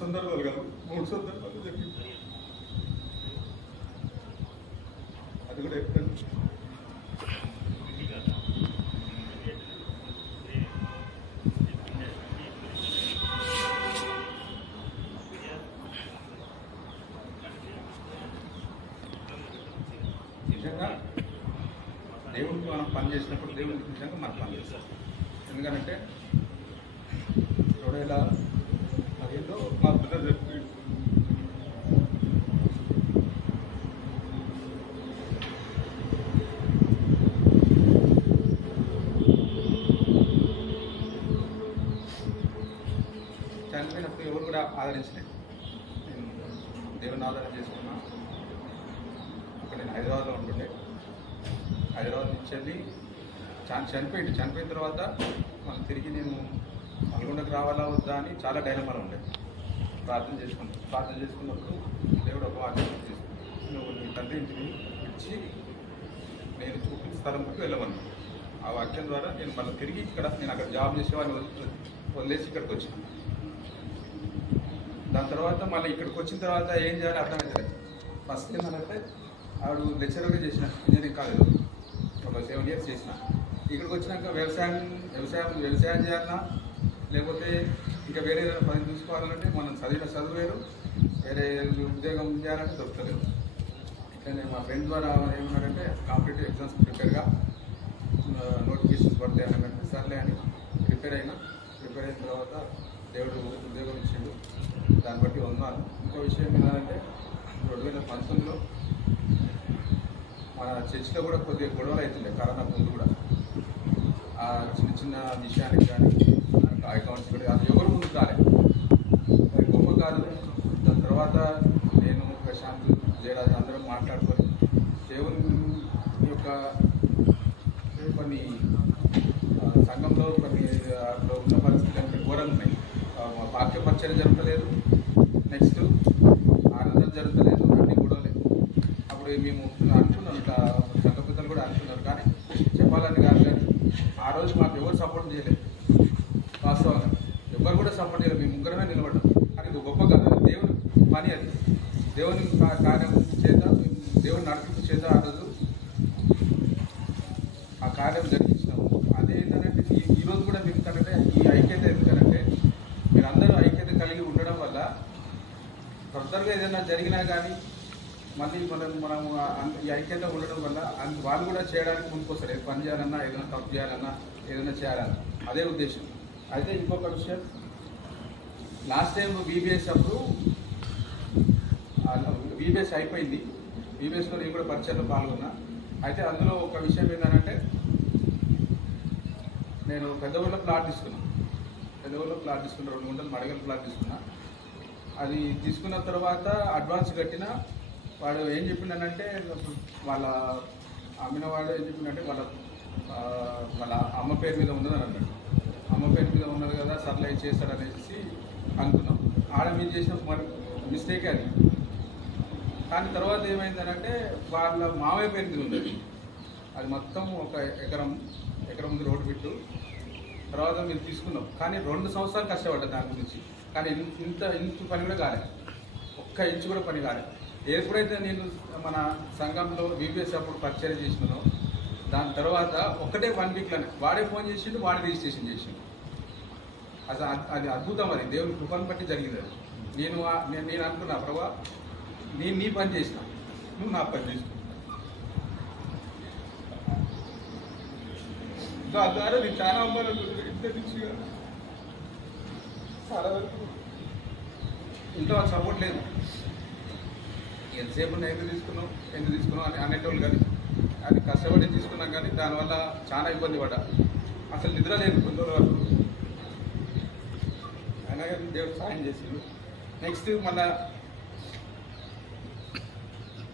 సందర్భాలు కాదు, 3 సందర్భాలు జరిగింది. అది కూడా ఎప్పుడు నిజంగా దేవుడికి మనం పని చేసినప్పుడు దేవుడికి నిజంగా మనం పని చేస్తాం. ఎందుకంటే 2015లో మా బ్రదర్ చెప్పాడు, చనిపోయినప్పుడు ఎవరు కూడా ఆదరించలేదు. నేను దేవుని ఆదరణ చేసుకున్నా. అక్కడ నేను హైదరాబాద్లో ఉంటుండే. హైదరాబాద్ నుంచి వెళ్ళి చనిపోయిన తర్వాత మనం తిరిగి నేను నల్గొండకు రావాలా వద్దా అని చాలా డైలమాలు ఉండే. ప్రార్థన చేసుకున్నప్పుడు దేవుడు ఒక వాక్యం చేసి, నువ్వు నీ తండ్రి ఇంటిని ఇచ్చి నేను చూపించిన స్థలంకి వెళ్ళమన్నా. ఆ వాక్యం ద్వారా నేను మళ్ళీ తిరిగి నేను అక్కడ జాబ్ చేసేవాడిని వదిలేసి ఇక్కడికి వచ్చాను. దాని తర్వాత మళ్ళీ ఇక్కడికి వచ్చిన తర్వాత ఏం చేయాలి అర్థమవుతుంది. ఫస్ట్ ఏంటంటే ఆవిడ లెక్చరర్గా చేసిన ఇంజనీరింగ్ కాలేజ్ ఒక 7 years చేసిన. ఇక్కడికి వచ్చినాక వ్యవసాయం చేయాలన్నా లేకపోతే ఇంకా వేరే పని చూసుకోవాలంటే మనం చదువు వేరు, వేరే ఉద్యోగం చేయాలంటే దొరకలేదు. ఇట్లనే మా ఫ్రెండ్ ద్వారా ఏమన్నారంటే కాంపిటేటివ్ ఎగ్జామ్స్ ప్రిపేర్గా నోటిఫికేషన్స్ పడతాయి అనంటే సర్లే అని ప్రిపేర్ అయిన తర్వాత దేవుడు ఉద్యోగం ఇచ్చిండు. దాన్ని బట్టి ఉన్నాను. ఇంకో విషయం ఏంటంటే 2019లో మన చర్చిలో కూడా కొద్దిగా గొడవలు అవుతుండే కరోనా ముందు కూడా. ఆ చిన్న విషయానికి కానీ అకౌంట్స్ కూడా అది ఎవరు ముందు కాలేదు, అది గొప్ప కాదు. దాని తర్వాత నేను ప్రశాంత్ జయరాజ్ అందరం మాట్లాడుకొని దేవుని యొక్క కొన్ని సంఘంలో కొన్ని అక్కడ ఉన్న పరిస్థితులు అంటే ఘోరంగా ఉన్నాయి. వాక్య పరిచయం జరగలేదు, నెక్స్ట్ ఆనందం జరగలేదు, అన్ని గొడవలే. అప్పుడు మేము అనుకున్నాం, ఇట్లా సంఘ పెద్దలు కూడా అనుకున్నారు, కానీ చెప్పాలని కాదు. కానీ ఆ రోజు మాకు ఎవరు సపోర్ట్ చేయలేదు. వాస్తవంగా ఎవరు కూడా సపోర్ట్ చేయలేదు. మేము ముగ్గురమే నిలబడ్డాం. అది గొప్ప కాదు, దేవుని పని. అది దేవుని కార్యం చేత, దేవుని నడిపింపు చేత ఆ రోజు ఆ కార్యం జరిగించినాము. అదేంటంటే ఈరోజు కూడా మేము ఎందుకంటే ఈ ఐక్యత ఎందుకంటే మీరందరూ ఐక్యత కలిగి ఉండడం వల్ల ఫర్దర్గా ఏదైనా జరిగినా కానీ మళ్ళీ మనం ఈ ఐక్యత ఉండడం వల్ల వాళ్ళు కూడా చేయడానికి ముందుకొస్తారు. ఏది పని చేయాలన్నా, ఏదైనా తప్పు చేయాలన్నా, ఏదైనా చేయాలన్నా అదే ఉద్దేశం. అయితే ఇంకొక విషయం, లాస్ట్ టైం బీబీఎస్ అప్పుడు బీబీఎస్ అయిపోయింది. బీబీఎస్లో నేను కూడా పరిచయంలో పాల్గొన్నా. అయితే అందులో ఒక విషయం ఏంటంటే నేను పెద్ద ఊళ్ళో ప్లాట్ తీసుకున్నాను. 2 గుంటలు మడగల ప్లాట్ తీసుకున్నా. అది తీసుకున్న తర్వాత అడ్వాన్స్ కట్టిన వాడు ఏం చెప్పిండనంటే, వాళ్ళ అమ్మినవాడు ఏం చెప్పిండంటే వాళ్ళ అమ్మ పేరు మీద ఉన్నదని అన్నాడు. అమ్మ పేరు మీద ఉన్నది కదా, సర్లే చేస్తాడనేసి అనుకున్నాం. ఆడ మీద చేసిన మిస్టేకే అది. కానీ తర్వాత ఏమైందనంటే వాళ్ళ మామయ్య పేరు మీద ఉంది. అది మొత్తం ఒక ఎకరం ముందు రోడ్డు పెట్టు. తర్వాత మేము తీసుకున్నాం. కానీ 2 సంవత్సరాలు కష్టపడ్డా దాని గురించి. కానీ ఇంత పని కూడా కాలేదు, ఒక్క ఇంచు కూడా పని కాలేదు. ఎప్పుడైతే నేను మన సంఘంలో బీబీఎస్ అప్పుడు పరిచయం చేసినానో దాని తర్వాత ఒక్కటే 1 వీక్లోనే వాడే ఫోన్ చేసిండు, వాడే రిజిస్ట్రేషన్ చేసిండు. అసలు అది అద్భుతం. అది దేవుని కృపను బట్టి జరిగింది. అది నేను అనుకున్నా, ప్రభా నేను నీ పని చేసిన, నువ్వు నా పని చేసిన. దాని ద్వారా నేను చాలా అమ్మాయిలు ఇంత రిచ్గా చాలా వరకు ఇంట్లో వాళ్ళకి సపోర్ట్ లేదు. ఎంతసేపు ఎందుకు తీసుకున్నాం అని అనేటోళ్ళు. కానీ అది కష్టపడి తీసుకున్నాం, కానీ దానివల్ల చాలా ఇబ్బంది పడ్డా. అసలు నిద్ర లేదు కొన్ని రోజుల వరకు. అయినా కానీ దేవుడు సాయం చేసిండు. నెక్స్ట్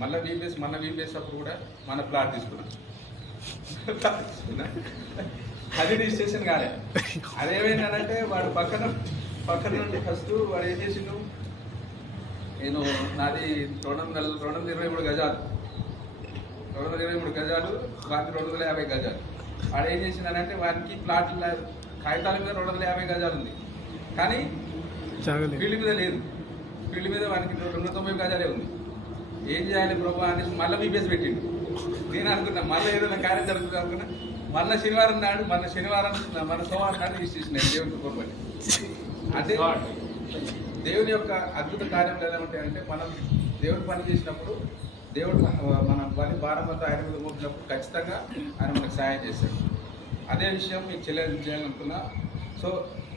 మళ్ళీ బీబీఎస్ అప్పుడు కూడా మన ప్లాట్ తీసుకున్నాం. అది రిజిస్ట్రేషన్ కాలే. అదేమైందంటే వాడు పక్కన నుండి ఫస్ట్ వాడు ఏం చేసిండు, నాది 223 గజాలు, 223 గజాలు, వారికి 250 గజాలు. వాడు ఏం చేసిందనంటే వారికి ప్లాట్ కాగితాల మీద 250 గజాలు ఉంది. కానీ ఫీల్డ్ మీద లేదు, ఫీల్డ్ మీద వానికి 290 గజాలే ఉంది. ఏం చేయాలి ప్రభా అని మళ్ళీ బీపీఎస్ పెట్టిండు. నేను అనుకున్నా మళ్ళీ ఏదైనా కార్యం జరుగుతుంది అనుకున్నా. మన సోమవారం నాడు రిజిస్ట్రేషన్ దేవుని కృపబట్టి. అంటే దేవుని యొక్క అద్భుత కార్యం ఎలా ఉంటాయంటే, మనం దేవుని పని చేసినప్పుడు దేవుడు మన పని భారం అంతా ఆయన మీద మోపినప్పుడు ఖచ్చితంగా ఆయన మనకు సహాయం చేస్తాడు. అదే విషయం మీకు చేయాలనుకున్నా. సో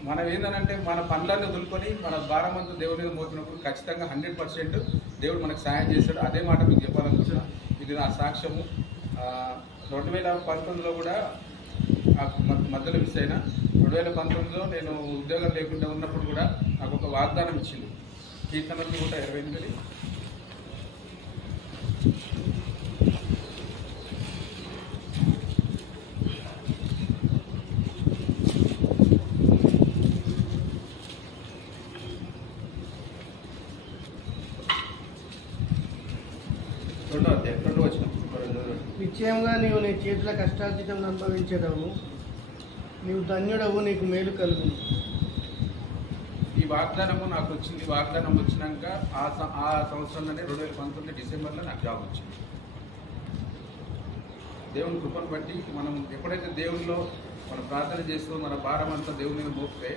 మనం ఏంటంటే మన పనులను వదులుకొని మన భారం అంతా దేవుని మీద మోపినప్పుడు ఖచ్చితంగా 100% దేవుడు మనకు సహాయం చేస్తాడు. అదే మాట మీకు చెప్పాలనుకుంటున్నా. ఇది నా సాక్ష్యము. 2019లో కూడా మధ్యలో మిస్ అయినా. 2019లో నేను ఉద్యోగం లేకుండా ఉన్నప్పుడు కూడా నాకు ఒక వాగ్దానం ఇచ్చింది. కీర్తనలు 128. నిశ్చయంగా నీవు నీ చేతుల కష్టార్జితం అనుభవించేదవు, నీవు ధన్యుడవు, నీకు మేలు కలుగును. ఈ వాగ్దానము నాకు వచ్చింది. వాగ్దానం వచ్చినాక ఆ సంవత్సరంలోనే 2019 డిసెంబర్లో నాకు జాబ్ వచ్చింది. దేవుని కృపను బట్టి మనం ఎప్పుడైతే దేవునిలో మనం ప్రార్థన చేస్తూ మన భారం అంతా దేవుని మీద మోపితే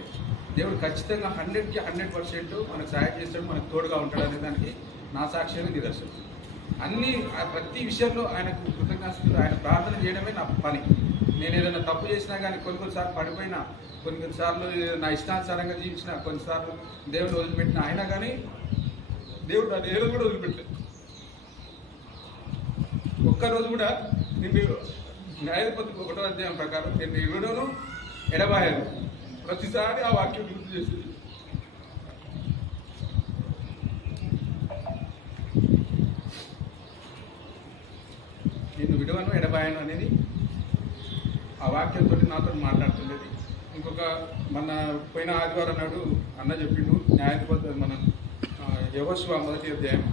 దేవుడు ఖచ్చితంగా 100కి 100% మనకు సహాయం చేస్తాడు, మనకు తోడుగా ఉంటాడు అనే దానికి నా సాక్ష్యమే నిదర్శనం. అన్ని ప్రతి విషయంలో ఆయనకు కృతజ్ఞతలు, ఆయన ప్రార్థన చేయడమే నా పని. నేను ఏదైనా తప్పు చేసినా కానీ కొన్నిసార్లు పడిపోయినా, కొన్నిసార్లు నా ఇష్టానుసారంగా జీవించిన, కొన్నిసార్లు దేవుడు వదిలిపెట్టిన, అయినా కానీ దేవుడు నా ఏదో కూడా వదిలిపెట్టలేదు. ఒక్కరోజు కూడా నేను న్యాయపతి 1వ అధ్యాయం ప్రకారం నేను ఎవరోనూ ఎడబాయాను. ప్రతిసారి ఆ వాక్యం గుర్తు చేసింది. నేను విడవను ఎడబాయను అనేది ఆ వాక్యంతో నాతో మాట్లాడుతుండేది. ఇంకొక మన పోయిన ఆదివారం నాడు అన్న చెప్పిండు, న్యాయాధిపతి మన యెహోషువ 1వ అధ్యాయం.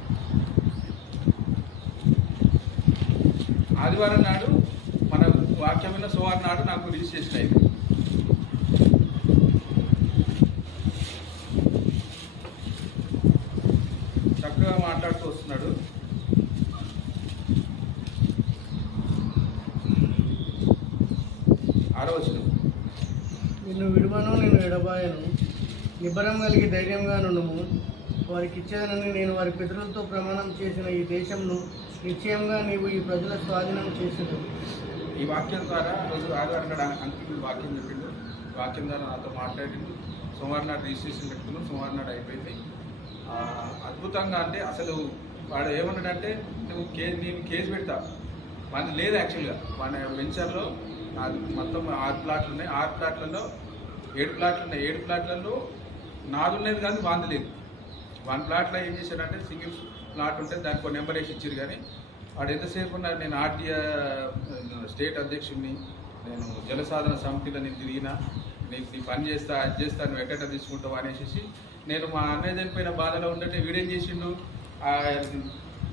ఆదివారం నాడు మన వాక్యమైన సోమవారం నాడు నాకు రిజిస్ట్రేషన్ అయింది. చక్కగా మాట్లాడుతూ వస్తున్నాడు. నిన్ను విడువను, నేను ఎడబాయను, నిబ్బరం కలిగి ధైర్యంగా నుండుము. వారికి ఇచ్చేదనని నేను వారి పితరులతో ప్రమాణం చేసిన ఈ దేశంను నిశ్చయంగా నీవు ఈ ప్రజల స్వాధీనం చేసేది. ఈ వాక్యం ద్వారా రోజు ఆదివారం నాడు అంకుల్ వాక్యం చెప్పిండు. వాక్యం ద్వారా నాతో మాట్లాడిండు. సోమవారం నాడు రిజిస్ట్రేషన్ పెట్టుకున్నాం. సోమవారం నాడు అయిపోయింది. అద్భుతంగా అంటే అసలు వాడు ఏమన్నాడంటే, నేను కేసు పెడతా. వాడిని లేదు యాక్చువల్గా. వాడి వెంచర్లో మొత్తం 6 ప్లాట్లు ఉన్నాయి. 6 ప్లాట్లలో 7 ప్లాట్లు ఉన్నాయి. 7 ప్లాట్లలో నాది ఉన్నది కానీ వాంది లేదు. 1 ప్లాట్లో ఏం చేశాడంటే, సింగిల్ ప్లాట్ ఉంటే దానికి ఒక నెంబర్ వేసి ఇచ్చారు. కానీ వాడు ఎంతసేపు ఉన్నారు, నేను ఆర్టీఐ స్టేట్ అధ్యక్షుడిని, నేను జలసాధన సమితిలో నేను తిరిగినా, నీకు నీ పని చేస్తా, అది చేస్తా, నువ్వు ఎక్కడ తీసుకుంటావు అనేసి నేను మా అన్నయ్య చనిపోయిన బాధలో ఉండటే వీడేం చేసిండు,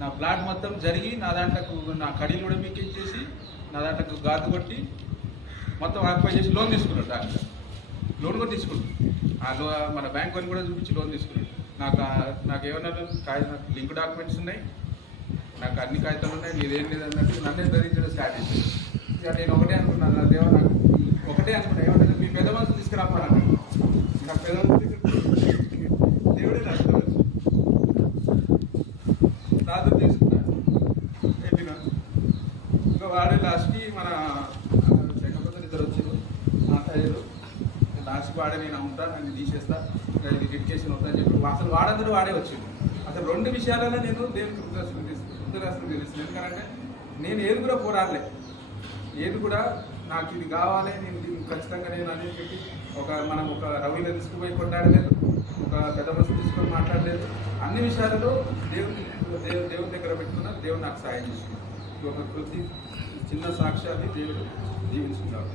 నా ప్లాట్ మొత్తం జరిగి నా దాంట్లో నా కడీలు కూడా మీకు ఇచ్చేసి నా దాంట్లో గాదు కొట్టి మొత్తం ఆక్యుపై చేసి లోన్ తీసుకున్నాడు. దాంట్లో లోన్ కూడా తీసుకున్నాడు. మన బ్యాంక్ అని కూడా చూపించి లోన్ తీసుకున్నాడు. నాకు ఏమన్నా నాకు లింక్ డాక్యుమెంట్స్ ఉన్నాయి, నాకు అన్ని కాగితాలు ఉన్నాయి, నీదేం లేదన్నట్టు నన్నే ధరించడం స్టార్ట్ చేసింది. ఇక నేను ఒకటే అనుకున్నాను, నా దేవ నాకు ఒకటే అనుకున్నా, ఏమంటే మీ పెద్ద మనసు తీసుకురాపాలన్నా. నా పెద్ద దేవుడే నాకు ప్రార్థన తీసుకున్నాను. వెళ్ళిన ఇంకా వాడే లాస్ట్కి మన సెకండ్ ఇద్దరు వచ్చారు మాట్లాడారు. లాస్ట్కి వాడే నేను అమ్ముతా, నన్ను తీసేస్తా, ఇది డెడికేషన్ అవుతుందని చెప్పి అసలు వాడందరూ వాడే వచ్చింది. అసలు 2 విషయాలలో నేను దేవునికి కృతజ్ఞతలు తెలుస్తుంది. ఎందుకంటే నేను ఏది కూడా పోరాడలే, ఏది కూడా నాకు ఇది కావాలి, నేను ఖచ్చితంగా నేను అని చెప్పి మనం ఒక రవిలో తీసుకుపోయి కొట్టాడలేదు, ఒక పెద్ద మనుషులు తీసుకొని మాట్లాడలేదు. అన్ని విషయాలలో దేవుని దగ్గర పెట్టుకున్నా, దేవుడు నాకు సాయం చేస్తున్నాడు. ఒక ప్రతి చిన్న సాక్ష్యాన్ని దేవుడు దీవించుకుంటాడు.